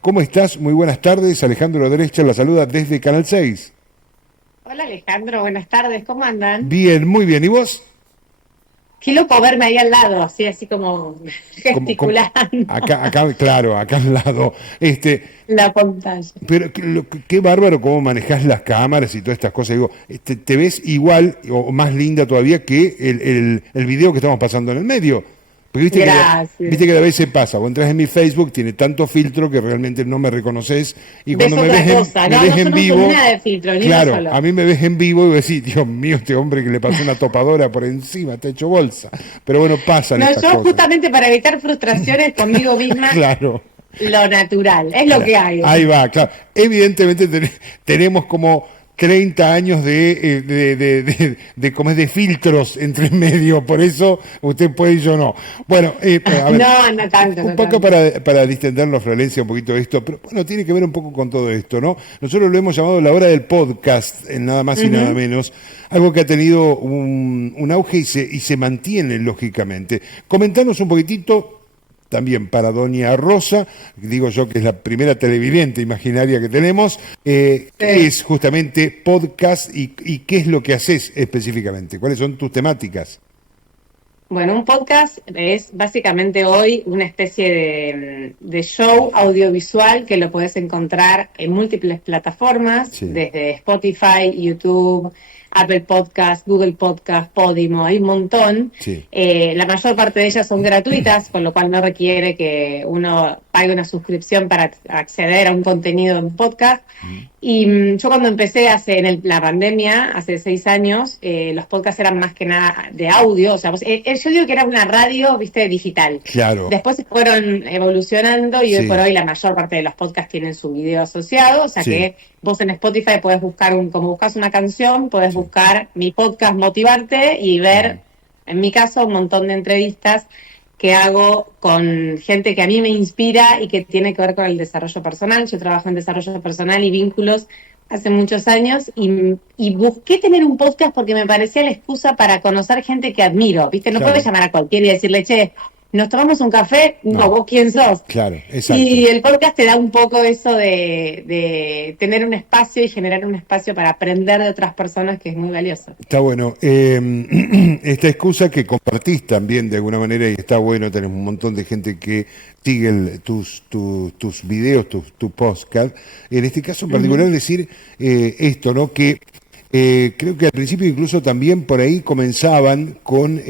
¿Cómo estás? Muy buenas tardes. Alejandro Derecha la saluda desde Canal 6. Hola Alejandro, buenas tardes, ¿cómo andan? Bien, muy bien. ¿Y vos? Qué loco verme ahí al lado, así como Como gesticulando acá, claro, acá al lado. la pantalla. Pero qué bárbaro cómo manejás las cámaras y todas estas cosas. Digo, te ves igual o más linda todavía que el video que estamos pasando en el medio. Porque Gracias. viste que a veces pasa, vos entras en mi Facebook, tiene tanto filtro que realmente no me reconoces, y cuando Ves otra cosa, me no, ves no, yo en no uso vivo, nada de filtro, ni uno claro, solo. a mí me ves en vivo y vos decís, Dios mío, este hombre que le pasó una topadora por encima, te ha hecho bolsa. Pero bueno, pasan No, estas yo cosas. justamente para evitar frustraciones conmigo misma, Claro. lo natural, es lo que hay. Ahí va, claro. Evidentemente tenemos como 30 años ¿cómo es? De filtros entre medio, por eso usted puede y yo no. Bueno, a ver, No, no tanto, un no poco tanto. para distendernos, Florencia, un poquito de esto, pero bueno, tiene que ver un poco con todo esto, ¿no? Nosotros lo hemos llamado la hora del podcast, en nada más y nada Ujú. menos, algo que ha tenido un auge y se mantiene, lógicamente. Comentanos un poquitito también para Doña Rosa, digo yo que es la primera televidente imaginaria que tenemos, ¿qué Sí. es justamente podcast y qué es lo que haces específicamente? ¿Cuáles son tus temáticas? Bueno, un podcast es básicamente hoy una especie de show audiovisual que lo puedes encontrar en múltiples plataformas, Sí, desde Spotify, YouTube, Apple Podcast, Google Podcast, Podimo, hay un montón. sí, La mayor parte de ellas son gratuitas, con lo cual no requiere que uno pague una suscripción para acceder a un contenido en podcast. mm, Y yo cuando empecé la pandemia, hace 6 años, los podcasts eran más que nada de audio, o sea, yo digo que era una radio, viste, digital. claro, Después se fueron evolucionando y hoy por sí, hoy la mayor parte de los podcasts tienen su video asociado, o sea sí, que vos en Spotify podés buscar como buscas una canción, podés sí, buscar mi podcast Motivarte y ujú, ver, en mi caso, un montón de entrevistas que hago con gente que a mí me inspira y que tiene que ver con el desarrollo personal. Yo trabajo en desarrollo personal y vínculos hace muchos años y busqué tener un podcast porque me parecía la excusa para conocer gente que admiro, ¿viste? No puedes claro, llamar a cualquiera y decirle, che, ¿nos tomamos un café? No, no, ¿vos quién sos? claro, exacto. Y el podcast te da un poco eso de tener un espacio y generar un espacio para aprender de otras personas que es muy valioso. Está bueno. Esta excusa que compartís también de alguna manera y está bueno, tenemos un montón de gente que sigue tus videos, tu podcast. En este caso en particular Ujú. decir esto, ¿no? Que creo que al principio incluso también por ahí comenzaban con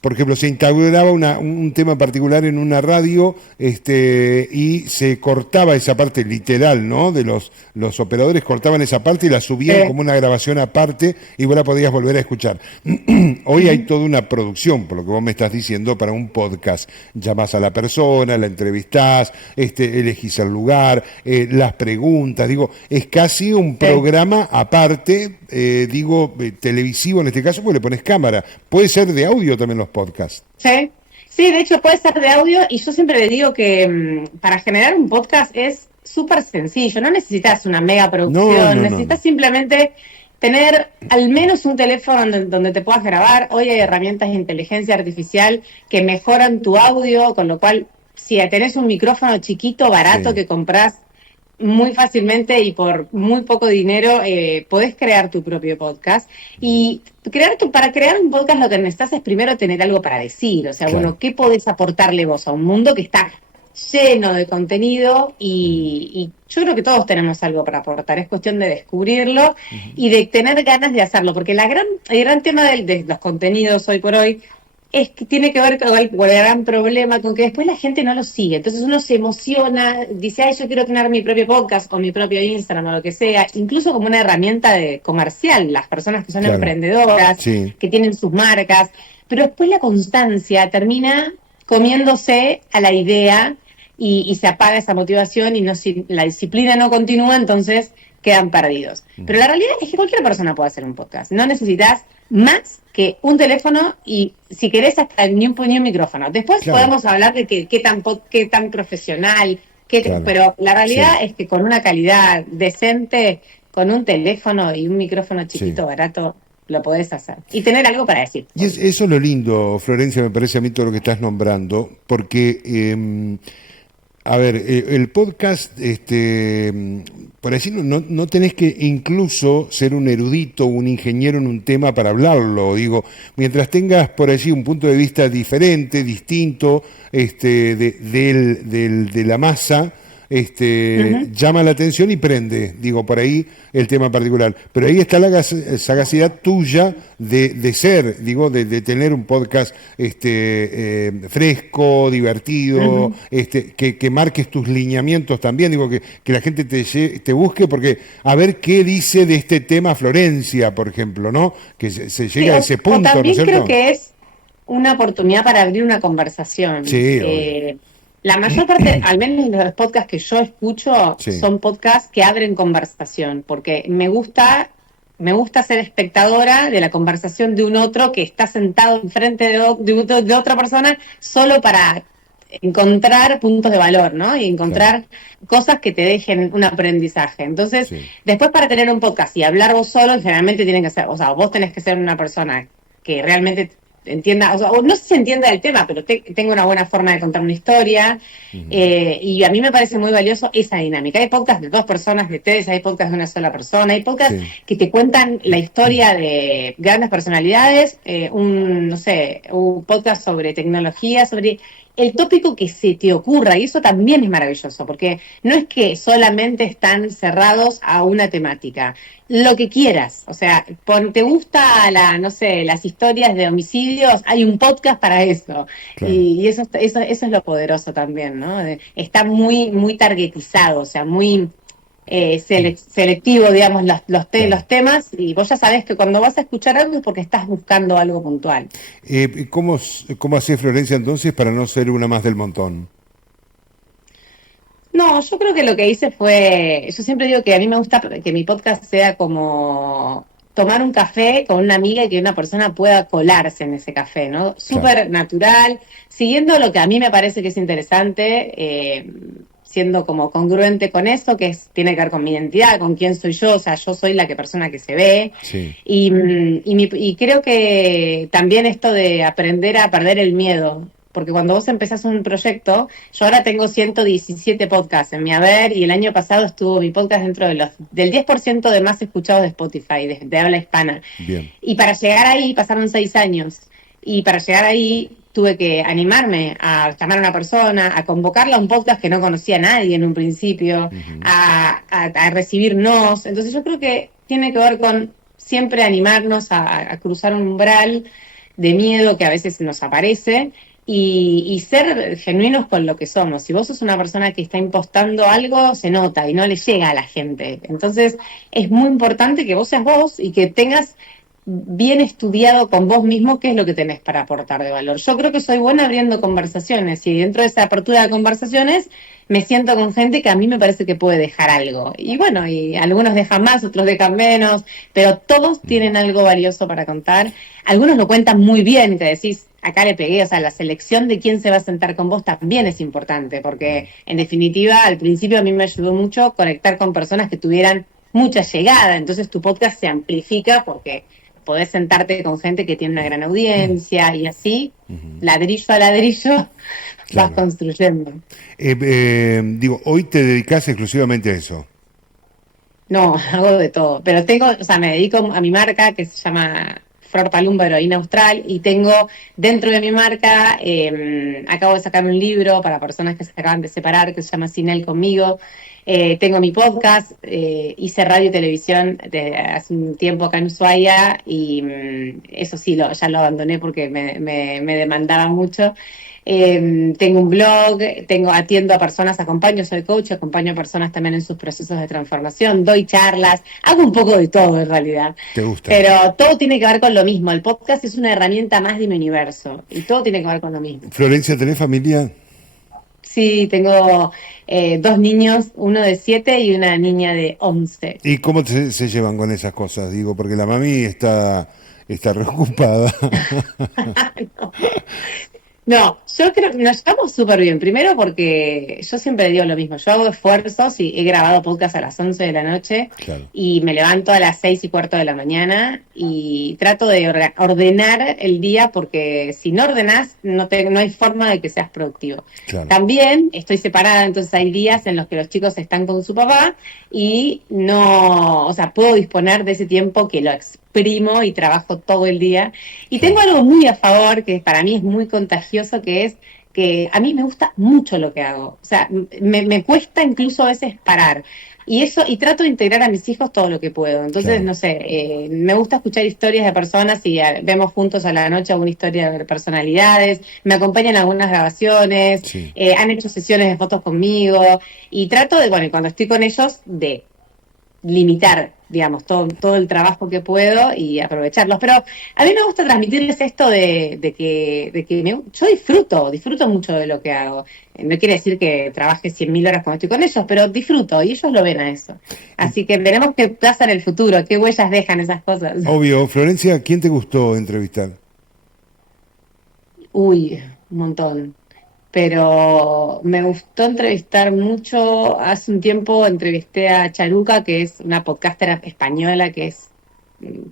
por ejemplo, se instauraba un tema particular en una radio y se cortaba esa parte literal, ¿no? Los operadores cortaban esa parte y la subían como una grabación aparte y vos la podías volver a escuchar. Hoy hay Ujú. toda una producción, por lo que vos me estás diciendo, para un podcast. Llamás a la persona, la entrevistás, elegís el lugar, las preguntas, digo, es casi un Sí. programa aparte, televisivo en este caso, porque le pones cámara. Puede ser de audio también los podcasts. Sí, sí, de hecho puede ser de audio y yo siempre le digo que para generar un podcast es súper sencillo, no necesitas una mega No, producción, no, no, no. necesitas simplemente tener al menos un teléfono donde te puedas grabar. Hoy hay herramientas de inteligencia artificial que mejoran tu audio, con lo cual si tenés un micrófono chiquito, barato Sí, que comprás muy fácilmente y por muy poco dinero podés crear tu propio podcast. Y para crear un podcast lo que necesitas es primero tener algo para decir. O sea, claro. bueno, ¿qué podés aportarle vos a un mundo que está lleno de contenido? Ujú, Y yo creo que todos tenemos algo para aportar. Es cuestión de descubrirlo ujú. y de tener ganas de hacerlo. Porque el gran tema de los contenidos hoy por hoy es que tiene que ver con el gran problema, con que después la gente no lo sigue. Entonces uno se emociona, dice, ay, yo quiero tener mi propio podcast o mi propio Instagram o lo que sea, incluso como una herramienta de comercial, las personas que son Claro. emprendedoras, Sí, que tienen sus marcas, pero después la constancia termina comiéndose a la idea y se apaga esa motivación y no, si la disciplina no continúa, entonces quedan perdidos. Pero ujú, la realidad es que cualquier persona puede hacer un podcast. No necesitas más que un teléfono y si querés hasta ni un micrófono. Después claro, podemos hablar de qué tan profesional, claro. pero la realidad Sí, es que con una calidad decente, con un teléfono y un micrófono sí. chiquito, barato, lo podés hacer. Y tener algo para decir, Y obvio. eso es lo lindo, Florencia, me parece a mí todo lo que estás nombrando, porque A ver, el podcast, por así no tenés que incluso ser un erudito, un ingeniero en un tema para hablarlo. Digo, mientras tengas por allí un punto de vista diferente, distinto, de la masa, Ujú. llama la atención y prende, digo, por ahí el tema particular. Pero ahí está la sagacidad tuya de ser, digo, de tener un podcast fresco, divertido, Ujú. que marques tus lineamientos también, digo, que la gente te busque, porque a ver qué dice de este tema Florencia, por ejemplo, ¿no? Que se Sí, llega a ese o punto, ¿no es también creo cierto? que es una oportunidad para abrir una conversación. Sí, obvio. La mayor parte, al menos de los podcasts que yo escucho, Sí, son podcasts que abren conversación, porque me gusta ser espectadora de la conversación de un otro que está sentado enfrente de otra persona solo para encontrar puntos de valor, ¿no? Y claro, encontrar cosas que te dejen un aprendizaje. Entonces, sí. después para tener un podcast y hablar vos solo, generalmente tienen que ser, o sea, vos tenés que ser una persona que realmente entienda, o no sé si entienda el tema, pero tengo una buena forma de contar una historia, Ujú, y a mí me parece muy valioso esa dinámica. Hay podcasts de dos personas, de tres, hay podcasts de una sola persona, hay podcasts sí. que te cuentan la historia de grandes personalidades, no sé, un podcast sobre tecnología, sobre el tópico que se te ocurra, y eso también es maravilloso, porque no es que solamente están cerrados a una temática, lo que quieras, o sea, te gusta no sé, las historias de homicidios, hay un podcast para eso, Claro. y eso es lo poderoso también, ¿no? Está muy, muy targetizado, o sea, muy selectivo, digamos, Claro. los temas, y vos ya sabés que cuando vas a escuchar algo es porque estás buscando algo puntual. ¿Cómo hacés, Florencia, entonces, para no ser una más del montón? No, yo creo que lo que hice fue, yo siempre digo que a mí me gusta que mi podcast sea como tomar un café con una amiga y que una persona pueda colarse en ese café, ¿no? Claro. Súper natural, siguiendo lo que a mí me parece que es interesante, siendo como congruente con eso, tiene que ver con mi identidad, con quién soy yo, o sea, yo soy la persona que se ve. Sí. Y creo que también esto de aprender a perder el miedo, porque cuando vos empezás un proyecto, yo ahora tengo 117 podcasts en mi haber, y el año pasado estuvo mi podcast dentro del 10% de más escuchados de Spotify, de habla hispana. Bien. Y para llegar ahí pasaron 6 años. Y para llegar ahí tuve que animarme a llamar a una persona, a convocarla a un podcast que no conocía a nadie en un principio, Ujú. a recibir nos. Entonces yo creo que tiene que ver con siempre animarnos a cruzar un umbral de miedo que a veces nos aparece, y ser genuinos con lo que somos. Si vos sos una persona que está impostando algo, se nota y no le llega a la gente. Entonces es muy importante que vos seas vos y que tengas bien estudiado con vos mismo qué es lo que tenés para aportar de valor. Yo creo que soy buena abriendo conversaciones, y dentro de esa apertura de conversaciones me siento con gente que a mí me parece que puede dejar algo. Y bueno, y algunos dejan más, otros dejan menos, pero todos Ujú. tienen algo valioso para contar. Algunos lo cuentan muy bien, que decís, acá le pegué, o sea, la selección de quién se va a sentar con vos también es importante, porque en definitiva al principio a mí me ayudó mucho conectar con personas que tuvieran mucha llegada, entonces tu podcast se amplifica porque podés sentarte con gente que tiene una gran audiencia, y así, Ujú. ladrillo a ladrillo, vas Claro. construyendo. Digo, hoy te dedicas exclusivamente a eso. No, hago de todo, pero o sea, me dedico a mi marca que se llama Flor Palumba Heroína Austral, y tengo dentro de mi marca, acabo de sacar un libro para personas que se acaban de separar que se llama Sin él conmigo. Tengo mi podcast, hice radio y televisión desde hace un tiempo acá en Ushuaia, y eso sí, ya lo abandoné porque me demandaba mucho. Tengo un blog, atiendo a personas, acompaño, soy coach, acompaño a personas también en sus procesos de transformación, doy charlas, hago un poco de todo en realidad, ¿Te gusta? pero todo tiene que ver con lo mismo. El podcast es una herramienta más de mi universo y todo tiene que ver con lo mismo. Florencia, ¿tenés familia? Sí, tengo dos niños, uno de 7 y una niña de 11. ¿Y cómo se llevan con esas cosas? Digo, porque la mami está reocupada. No. No, yo creo que nos llevamos súper bien. Primero porque yo siempre digo lo mismo. Yo hago esfuerzos y he grabado podcast a las 11 de la noche Claro, y me levanto a las 6:15 de la mañana y trato de ordenar el día porque si no ordenás no hay forma de que seas productivo. claro, También estoy separada, entonces hay días en los que los chicos están con su papá y no, o sea, puedo disponer de ese tiempo que lo exprimo y trabajo todo el día. Y tengo claro, algo muy a favor, que para mí es muy contagioso, que es que a mí me gusta mucho lo que hago. O sea, me cuesta incluso a veces parar. Y eso, y trato de integrar a mis hijos todo lo que puedo. Entonces, claro. no sé, me gusta escuchar historias de personas y vemos juntos a la noche alguna historia de personalidades, me acompañan a algunas grabaciones, Sí. han hecho sesiones de fotos conmigo y trato de, bueno, y cuando estoy con ellos, de limitar, digamos, todo el trabajo que puedo y aprovecharlos. Pero a mí me gusta transmitirles esto yo disfruto mucho de lo que hago. No quiere decir que trabaje 100.000 horas cuando estoy con ellos, pero disfruto y ellos lo ven a eso. Y, Así que veremos qué pasa en el futuro, qué huellas dejan esas cosas. obvio, Florencia, ¿quién te gustó entrevistar? Uy, un montón. Pero me gustó entrevistar mucho. Hace un tiempo entrevisté a Charuca, que es una podcaster española que es,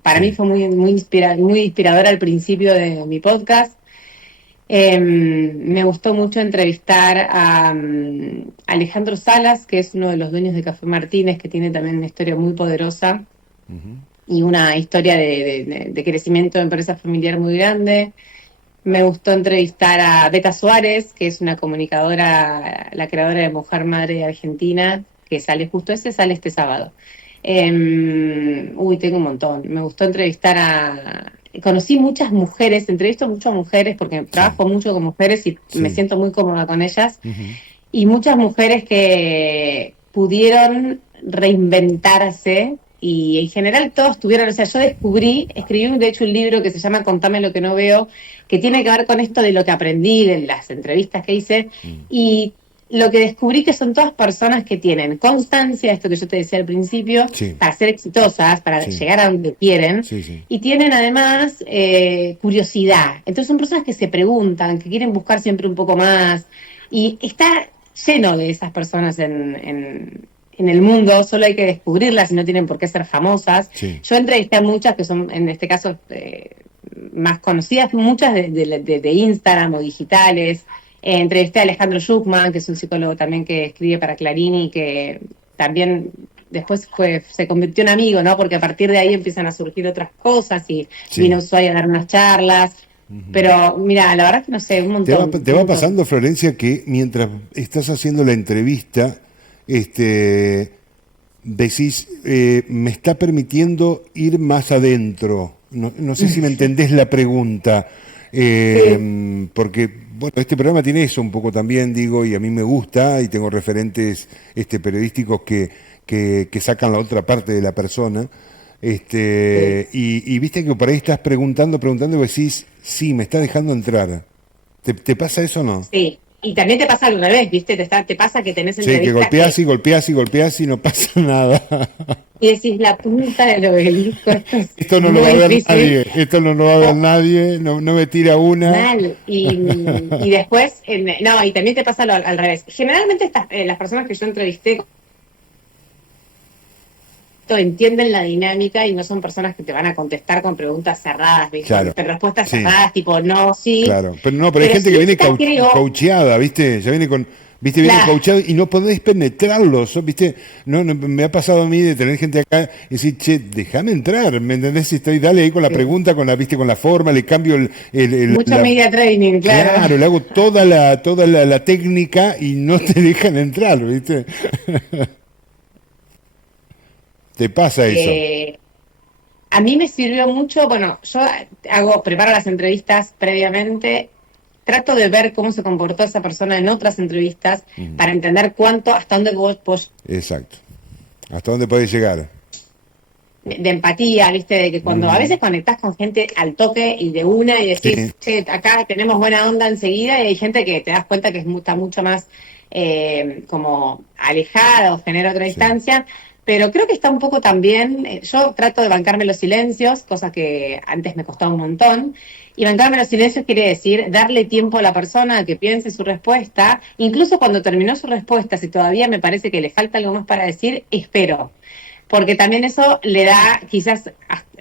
para mí Sí. fue muy inspiradora al principio de mi podcast. Me gustó mucho entrevistar a Alejandro Salas, que es uno de los dueños de Café Martínez, que tiene también una historia muy poderosa Ujú. y una historia de crecimiento de empresa familiar muy grande. Me gustó entrevistar a Beta Suárez, que es una comunicadora, la creadora de Mujer Madre Argentina, que sale este sábado. Tengo un montón. Me gustó conocí muchas mujeres, entrevisto muchas mujeres porque Sí, trabajo mucho con mujeres y me sí. siento muy cómoda con ellas. Ujú. Y muchas mujeres que pudieron reinventarse y en general todos tuvieron, o sea, escribí de hecho un libro que se llama Contame lo que no veo, que tiene que ver con esto de lo que aprendí de las entrevistas que hice Mm. y lo que descubrí que son todas personas que tienen constancia, esto que yo te decía al principio, Sí, para ser exitosas, para sí, llegar a donde quieren, sí, sí. y tienen además curiosidad. Entonces son personas que se preguntan, que quieren buscar siempre un poco más, y está lleno de esas personas en el mundo, solo hay que descubrirlas y no tienen por qué ser famosas. Sí. Yo entrevisté a muchas que son, en este caso, más conocidas, muchas de Instagram o digitales. Entrevisté a Alejandro Schuckman, que es un psicólogo también que escribe para Clarín y que también después se convirtió en amigo, ¿no? Porque a partir de ahí empiezan a surgir otras cosas y vino a Sí. Ushuaia a dar unas charlas. Ujú. Pero mira, la verdad que no sé, ¿Te un va montón. pasando, Florencia, que mientras estás haciendo la entrevista, este, decís, me está permitiendo ir más adentro? No, no sé si me entendés la pregunta, Sí, porque, bueno, este programa tiene eso un poco también, digo, y a mí me gusta, y tengo referentes periodísticos que sacan la otra parte de la persona. sí. Y viste que por ahí estás preguntando y decís, sí, me está dejando entrar. ¿Te pasa eso o no? Sí, y también te pasa al revés, ¿viste? Te pasa que tenés Sí, que entrevistas golpeás y golpeás y golpeás y no pasa nada. y decís la punta del obelisco, esto es Esto no lo va muy a ver difícil, nadie, esto no lo va a ver o nadie, no, no me tira una. mal. Y después, no, y también te pasa al revés. Generalmente las personas que yo entrevisté entienden la dinámica y no son personas que te van a contestar con preguntas cerradas, ¿viste? Claro, Respuestas sí, cerradas, tipo no, sí, claro. Pero no, pero hay pero gente sí que viene está, creo, coacheada, ¿viste? Ya viene con, ¿viste? Viene la, coacheado y no podés penetrarlos, ¿viste? No, me ha pasado a mí de tener gente acá y decir, che, déjame entrar, ¿me entendés? Si estoy, dale ahí con la pregunta, ¿viste? Con la forma, le cambio mucho media training, claro. claro, le hago la técnica y no te dejan entrar, ¿viste? Te pasa eso. Eh, A mí me sirvió mucho, bueno, preparo las entrevistas previamente, trato de ver cómo se comportó esa persona en otras entrevistas Ujú. para entender hasta dónde vos Exacto. ¿Hasta dónde podés llegar? de empatía, viste, de que cuando a Ujú. veces conectás con gente al toque y de una y Sí, decís, che, acá tenemos buena onda enseguida y hay gente que te das cuenta que está mucho más como alejada o genera otra sí. distancia. Pero creo que está un poco también, yo trato de bancarme los silencios, cosa que antes me costaba un montón, y bancarme los silencios quiere decir darle tiempo a la persona a que piense su respuesta, incluso cuando terminó su respuesta, si todavía me parece que le falta algo más para decir, espero. Porque también eso le da, quizás,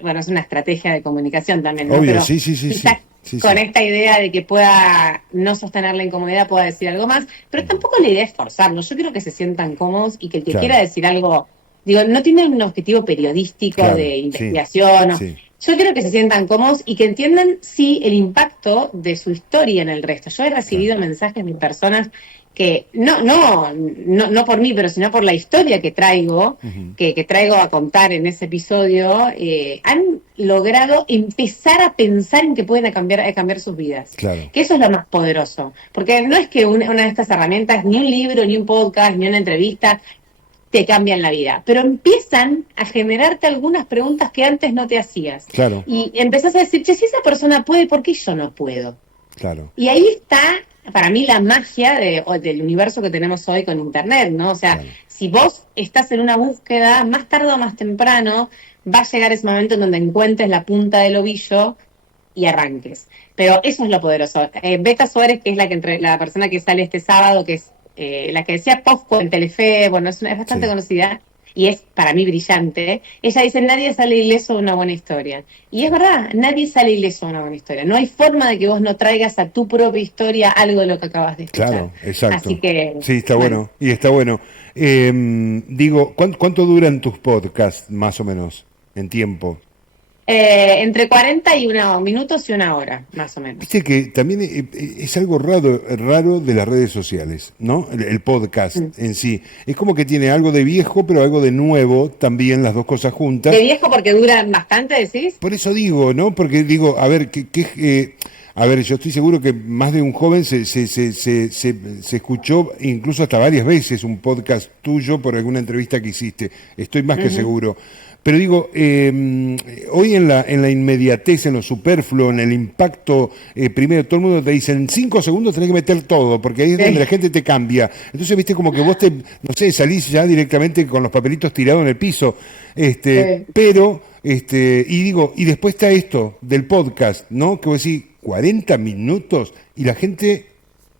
bueno, es una estrategia de comunicación también, ¿no? Obvio, Pero sí. quizás con esta idea de que pueda no sostener la incomodidad, pueda decir algo más, pero tampoco la idea es forzarlo. Yo quiero que se sientan cómodos y que el que quiera decir algo, digo, no tiene un objetivo periodístico de investigación. Yo quiero que se sientan cómodos y que entiendan, sí, el impacto de su historia en el resto. Yo he recibido mensajes de personas que, no por mí, pero sino por la historia que traigo, que traigo a contar en ese episodio, han logrado empezar a pensar en que pueden cambiar sus vidas. Claro. Que eso es lo más poderoso. Porque no es que una de estas herramientas, ni un libro, ni un podcast, ni una entrevista, te cambian la vida, pero empiezan a generarte algunas preguntas que antes no te hacías. Claro. Y empezás a decir, che, si esa persona puede, ¿por qué yo no puedo? Claro. Y ahí está, para mí, la magia del universo que tenemos hoy con Internet, ¿no? O sea, si vos estás en una búsqueda, más tarde o más temprano, va a llegar ese momento en donde encuentres la punta del ovillo y arranques. Pero eso es lo poderoso. Beta Suárez, que es la persona que sale este sábado, que es la que decía Posco en Telefe, bueno, es bastante conocida y es para mí brillante. Ella dice, nadie sale ileso de una buena historia. Y es verdad, nadie sale ileso de una buena historia. No hay forma de que vos no traigas a tu propia historia algo de lo que acabas de escuchar. Claro, exacto. Así que, sí, está bueno. Y está bueno. Digo, ¿cuánto duran tus podcasts, más o menos, en tiempo? Entre 40 y 1 minutos y 1 hora, más o menos. Viste que también es algo raro de las redes sociales, ¿no? El podcast en sí. Es como que tiene algo de viejo, pero algo de nuevo, también las dos cosas juntas. ¿De viejo porque duran bastante, decís? Por eso digo, ¿no? Porque digo, a ver, a ver, yo estoy seguro que más de un joven se escuchó incluso hasta varias veces un podcast tuyo por alguna entrevista que hiciste. Estoy más que seguro. Pero digo, hoy en la inmediatez, en lo superfluo, en el impacto, primero todo el mundo te dice, en 5 segundos tenés que meter todo, porque ahí es donde la gente te cambia. Entonces, viste, como que vos no sé, salís ya directamente con los papelitos tirados en el piso. Pero, y digo, y después está esto del podcast, ¿no? Que vos decís, 40 minutos y la gente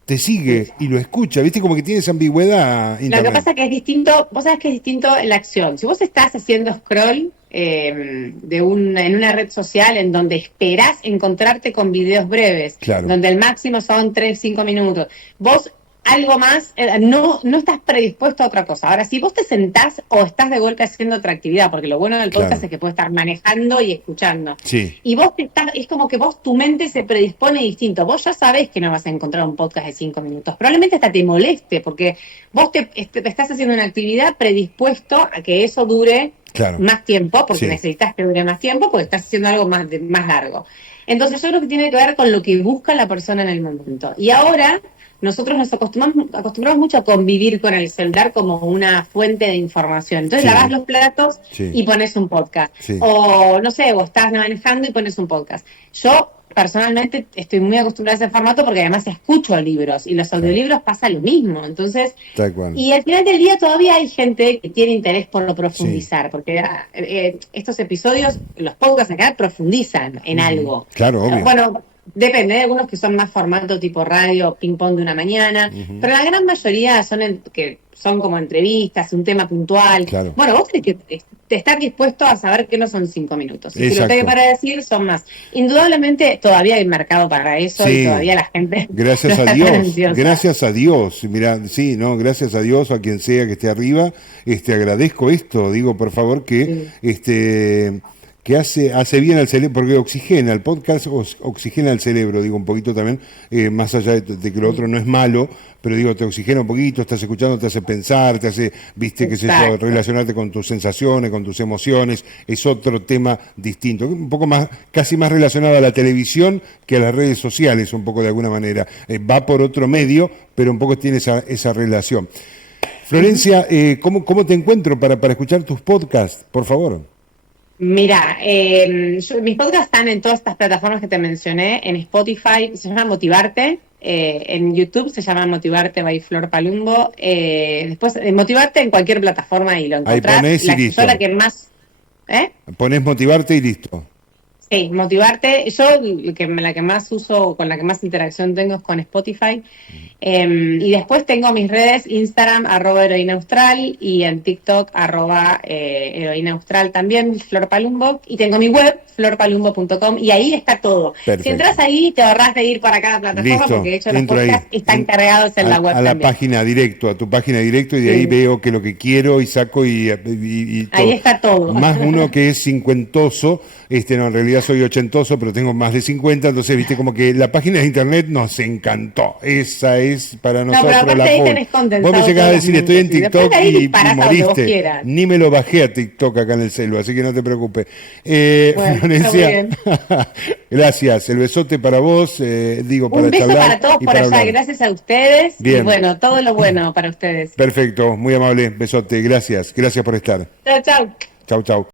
te sigue y lo escucha, ¿viste? Como que tiene esa ambigüedad. Lo que pasa es que es distinto, vos sabés que es distinto en la acción. Si vos estás haciendo scroll en una red social en donde esperás encontrarte con videos breves, donde el máximo son 3-5 minutos, vos algo más, no estás predispuesto a otra cosa. Ahora, si vos te sentás o estás de golpe haciendo otra actividad, porque lo bueno del podcast es que puedes estar manejando y escuchando. Sí. Y vos es como que tu mente se predispone distinto. Vos ya sabés que no vas a encontrar un podcast de 5 minutos. Probablemente hasta te moleste, porque vos te estás haciendo una actividad predispuesto a que eso dure más tiempo, porque necesitas que dure más tiempo, porque estás haciendo algo más largo. Entonces yo creo que tiene que ver con lo que busca la persona en el momento. Y ahora nosotros nos acostumbramos mucho a convivir con el celular como una fuente de información. Entonces lavas los platos y pones un podcast. O, no sé, o estás manejando y pones un podcast. Yo, personalmente, estoy muy acostumbrada a ese formato porque además escucho libros. Y los audiolibros pasa lo mismo. Entonces, y al final del día todavía hay gente que tiene interés por lo profundizar. Porque estos episodios, los podcasts acá, profundizan en algo. Claro, obvio. Bueno, depende, hay algunos que son más formato tipo radio, ping pong de una mañana, pero la gran mayoría son como entrevistas, un tema puntual. Claro. Bueno, vos tenés que estar dispuesto a saber que no son 5 minutos. Y si lo que hay para decir son más. Indudablemente todavía hay mercado para eso y todavía la gente gracias no a está Dios, tan ansiosa. Gracias a Dios. Mirá, gracias a Dios, a quien sea que esté arriba, agradezco esto, digo, por favor, que que hace bien al cerebro, porque oxigena, el podcast oxigena el cerebro, digo, un poquito también, más allá de que lo otro no es malo, pero digo, te oxigena un poquito, estás escuchando, te hace pensar, te hace, viste, qué sé yo, relacionarte con tus sensaciones, con tus emociones, es otro tema distinto, un poco más, casi más relacionado a la televisión que a las redes sociales, un poco de alguna manera, va por otro medio, pero un poco tiene esa relación. Florencia, ¿cómo te encuentro para escuchar tus podcasts, por favor? Mira, mis podcasts están en todas estas plataformas que te mencioné, en Spotify, se llama Motivarte, En YouTube se llama Motivarte by Flor Palumbo. Después, Motivarte en cualquier plataforma y lo Ahí encontrás. ponés y listo. Yo la que más... ¿Eh? Ponés Motivarte y listo. Sí, Motivarte. Yo la que más uso, con la que más interacción tengo es con Spotify. Y después tengo mis redes, Instagram, @heroínaustral, y en TikTok, @heroínaustral también, Flor Palumbo. Y tengo mi web, florpalumbo.com, y ahí está todo. Perfecto. Si entras ahí, te ahorrás de ir para cada plataforma, Listo, porque de hecho los entro ahí. podcasts están cargados en la web a la también. página directo, a tu página directo, y de ahí veo que es lo que quiero y saco y todo. Ahí está todo. Más uno que es cincuentoso, no, en realidad soy ochentoso, pero tengo más de 50, entonces, viste, como que la página de internet nos encantó. Esa es para nosotros pero la aparte ahí full. tenés condensado Vos me llegás a decir, todos los estoy en mundos, y TikTok después de ahí y disparás a donde vos moriste. quieras. Ni me lo bajé a TikTok acá en el celu, así que no te preocupes. Bueno, Florencia, está muy gracias. El besote para vos, para Un beso charlar para todos y por para allá, hablar. gracias a ustedes. Bien. Y bueno, todo lo bueno para ustedes. Perfecto, muy amable, besote, gracias por estar. Chao, chao. Chau, chau.